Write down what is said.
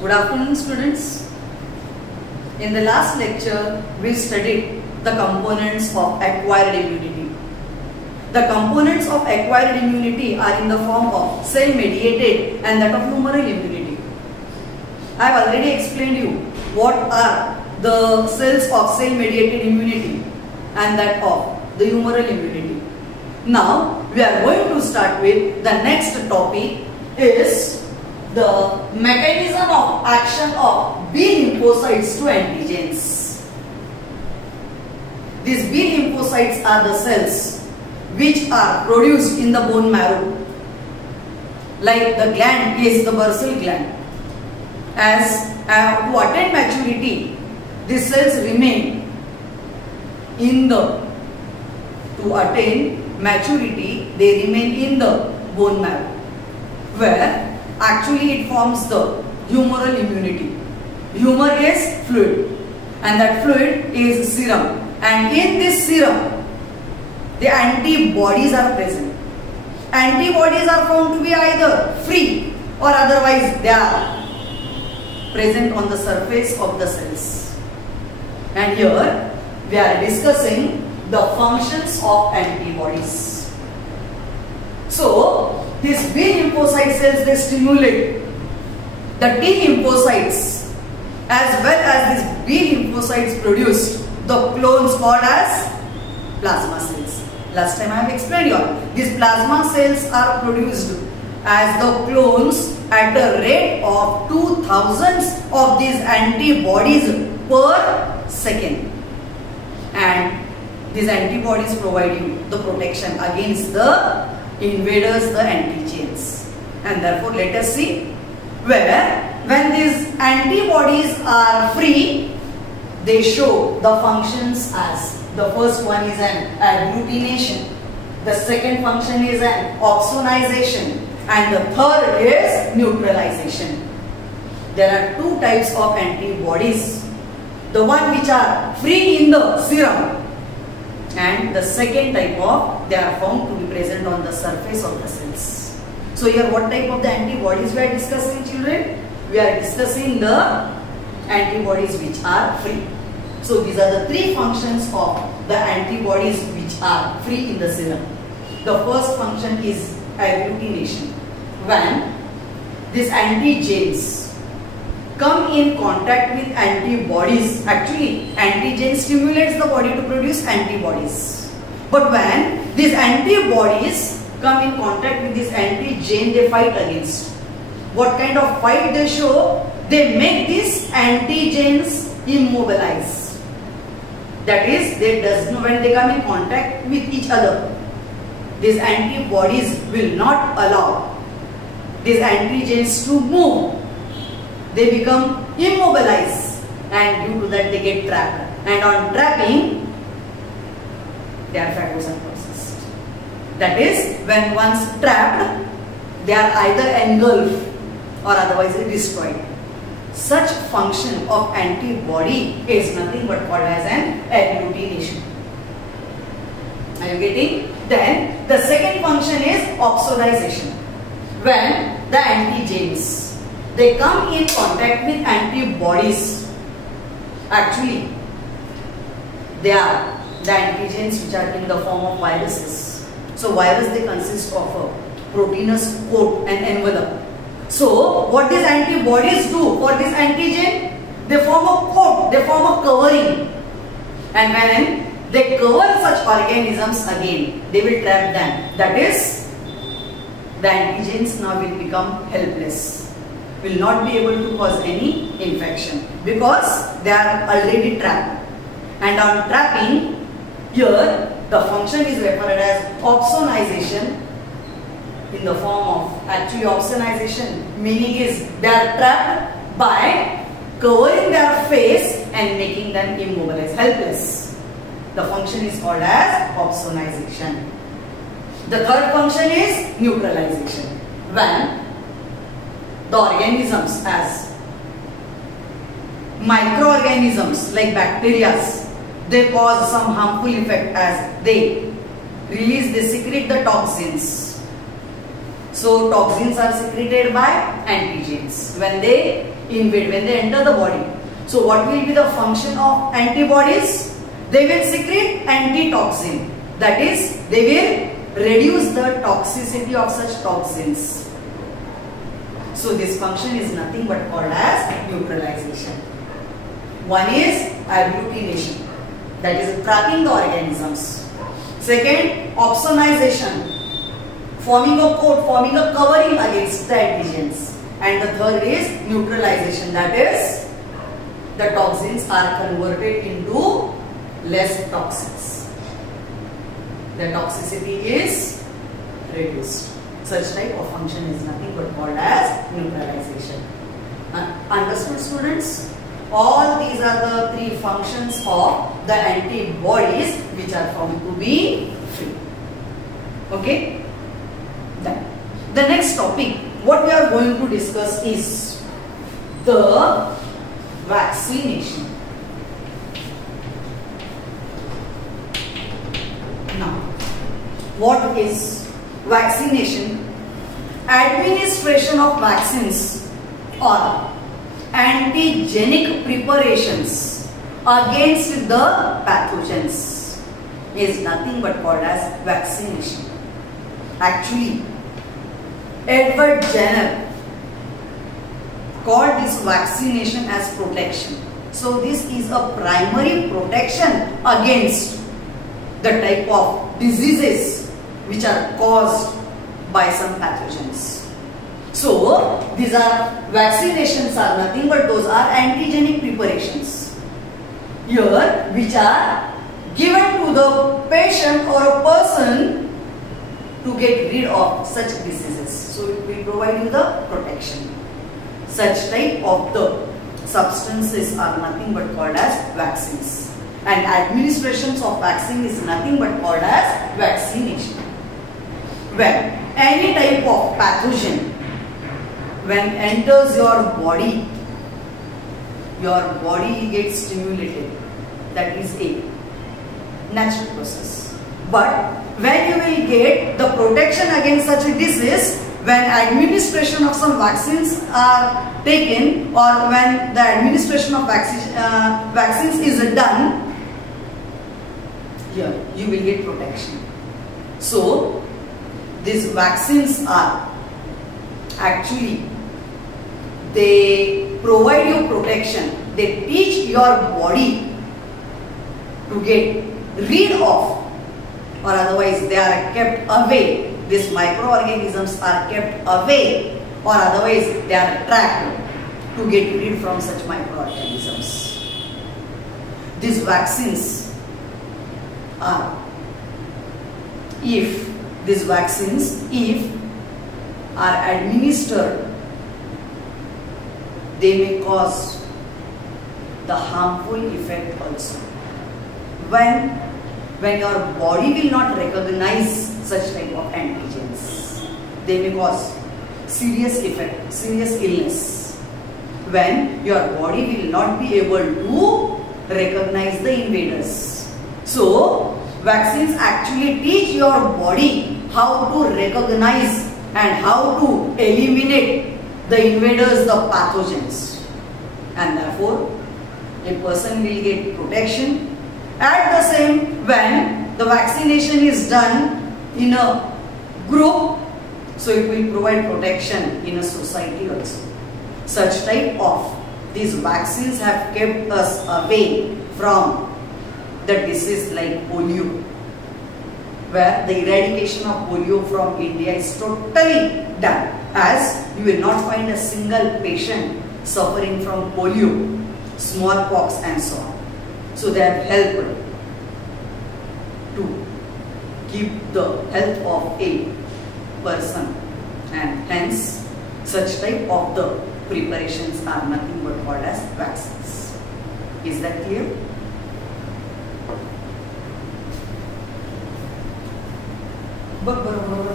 Good afternoon, students. In the last lecture, we studied the components of acquired immunity. The components of acquired immunity are in the form of cell-mediated and that of humoral immunity. I have already explained you what are the cells of cell-mediated immunity and that of the humoral immunity. Now, we are going to start with the next topic is the mechanism of action of B lymphocytes to antigens. These B lymphocytes are the cells which are produced in the bone marrow. Like the gland is the bursal gland. As to attain maturity, these cells remain in the, to attain maturity, they remain in the bone marrow, where actually it forms the humoral immunity. Humor is fluid and that fluid is serum, and in this serum the antibodies are present. Antibodies are found to be either free or otherwise they are present on the surface of the cells. And here we are discussing the functions of antibodies. So these B lymphocyte cells, they stimulate the T lymphocytes as well as these B lymphocytes produced the clones called as plasma cells. Last time I have explained you, these plasma cells are produced as the clones at the rate of 2000s of these antibodies per second, and these antibodies provide you the protection against the invaders, the antigens. And therefore let us see where when these antibodies are free, they show the functions as the first one is an agglutination, the second function is an opsonization, and the third is neutralization. There are two types of antibodies, the one which are free in the serum, and the second type of, they are found to be present on the surface of the cells. So here what type of the antibodies we are discussing, children? We are discussing the antibodies which are free. So these are the three functions of the antibodies which are free in the serum. The first function is agglutination. When these antigens come in contact with antibodies, actually antigen stimulates the body to produce antibodies. But when these antibodies come in contact with this antigen, they fight against. What kind of fight they show? They make these antigens immobilize. That is, when they come in contact with each other, these antibodies will not allow these antigens to move. They become immobilized, and due to that they get trapped. And on trapping, they are phagocytosis. That is, when once trapped, they are either engulfed or otherwise destroyed. Such function of antibody is nothing but called as an agglutination. Are you getting? Then the second function is opsonization. When the antigens, they come in contact with antibodies, actually they are the antigens which are in the form of viruses. So virus, they consist of a proteinous coat and envelope. So what these antibodies do for this antigen? They form a coat, they form a covering, and when they cover such organisms again, they will trap them. That is, the antigens now will become helpless, will not be able to cause any infection because they are already trapped. And on trapping, here the function is referred as opsonization, in the form of actually opsonization, meaning is they are trapped by covering their face and making them immobilized, helpless. The function is called as opsonization. The third function is neutralization. When the organisms as microorganisms like bacteria, they cause some harmful effect as they secrete the toxins. So toxins are secreted by antigens when they invade, when they enter the body. So what will be the function of antibodies? They will secrete antitoxin. That is, they will reduce the toxicity of such toxins. So this function is nothing but called as neutralization. One is agglutination, that is trapping the organisms. Second, opsonization, forming a coat, forming a covering against the antigens. And the third is neutralization, that is the toxins are converted into less toxins. The toxicity is reduced. Such type of function is nothing but called as neutralization. Understood, students? All these are the three functions of the antibodies which are found to be free. Okay? Then the next topic what we are going to discuss is the vaccination. Now, what is vaccination? Administration of vaccines or antigenic preparations against the pathogens is nothing but called as vaccination. Actually, Edward Jenner called this vaccination as protection. So this is a primary protection against the type of diseases which are caused by some pathogens. So these are vaccinations are nothing but those are antigenic preparations here which are given to the patient or a person to get rid of such diseases. So it will provide you the protection. Such type of the substances are nothing but called as vaccines. And administrations of vaccine is nothing but called as vaccination. When any type of pathogen when enters your body gets stimulated. That is a natural process. But when you will get the protection against such a disease, when administration of some vaccines are taken or when the administration of vaccines is done, here you will get protection. So these vaccines are actually, they provide you protection. They teach your body to get rid of, or otherwise they are kept away. These microorganisms are kept away, or otherwise they are trapped to get rid from such microorganisms. These vaccines are, if are administered, they may cause the harmful effect also. When your body will not recognize such type of antigens, they may cause serious effect, serious illness. When your body will not be able to recognize the invaders. So vaccines actually teach your body how to recognize and how to eliminate the invaders, the pathogens, and therefore a person will get protection. At the same, when the vaccination is done in a group, so it will provide protection in a society also. Such type of these vaccines have kept us away from the disease like polio, where the eradication of polio from India is totally done, as you will not find a single patient suffering from polio, smallpox and so on. So they have helped to keep the health of a person, and hence such type of the preparations are nothing but called as vaccines. Is that clear?